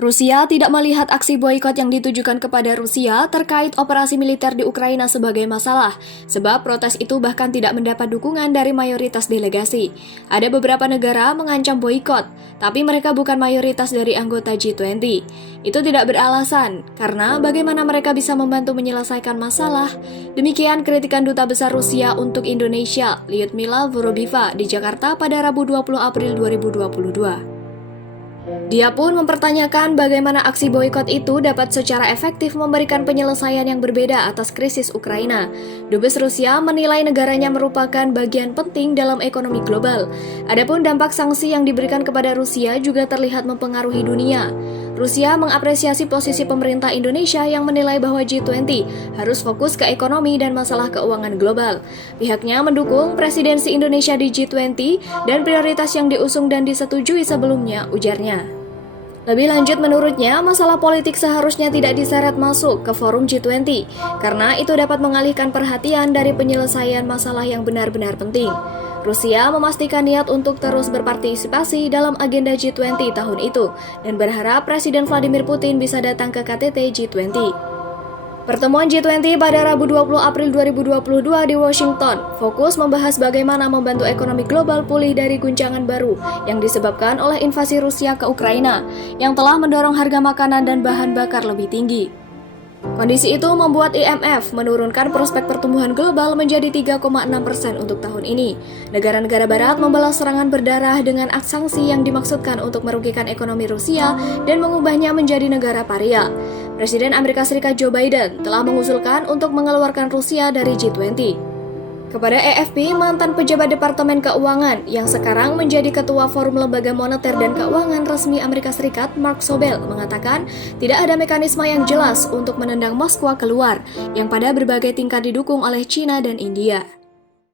Rusia tidak melihat aksi boikot yang ditujukan kepada Rusia terkait operasi militer di Ukraina sebagai masalah, sebab protes itu bahkan tidak mendapat dukungan dari mayoritas delegasi. Ada beberapa negara mengancam boikot, tapi mereka bukan mayoritas dari anggota G20. Itu tidak beralasan, karena bagaimana mereka bisa membantu menyelesaikan masalah. Demikian kritikan Duta Besar Rusia untuk Indonesia, Lyudmila Vorobiva, di Jakarta pada Rabu 20 April 2022. Dia pun mempertanyakan bagaimana aksi boikot itu dapat secara efektif memberikan penyelesaian yang berbeda atas krisis Ukraina. Dubes Rusia menilai negaranya merupakan bagian penting dalam ekonomi global. Adapun dampak sanksi yang diberikan kepada Rusia juga terlihat mempengaruhi dunia. Rusia mengapresiasi posisi pemerintah Indonesia yang menilai bahwa G20 harus fokus ke ekonomi dan masalah keuangan global. Pihaknya mendukung presidensi Indonesia di G20 dan prioritas yang diusung dan disetujui sebelumnya, ujarnya. Lebih lanjut menurutnya, masalah politik seharusnya tidak diseret masuk ke forum G20 karena itu dapat mengalihkan perhatian dari penyelesaian masalah yang benar-benar penting. Rusia memastikan niat untuk terus berpartisipasi dalam agenda G20 tahun itu dan berharap Presiden Vladimir Putin bisa datang ke KTT G20. Pertemuan G20 pada Rabu 20 April 2022 di Washington fokus membahas bagaimana membantu ekonomi global pulih dari guncangan baru yang disebabkan oleh invasi Rusia ke Ukraina yang telah mendorong harga makanan dan bahan bakar lebih tinggi. Kondisi itu membuat IMF menurunkan prospek pertumbuhan global menjadi 3,6% untuk tahun ini. Negara-negara barat membalas serangan berdarah dengan sanksi yang dimaksudkan untuk merugikan ekonomi Rusia dan mengubahnya menjadi negara paria. Presiden Amerika Serikat Joe Biden telah mengusulkan untuk mengeluarkan Rusia dari G20. Kepada AFP, mantan pejabat Departemen Keuangan yang sekarang menjadi Ketua Forum Lembaga Moneter dan Keuangan Resmi Amerika Serikat, Mark Sobel, mengatakan tidak ada mekanisme yang jelas untuk menendang Moskwa keluar, yang pada berbagai tingkat didukung oleh China dan India.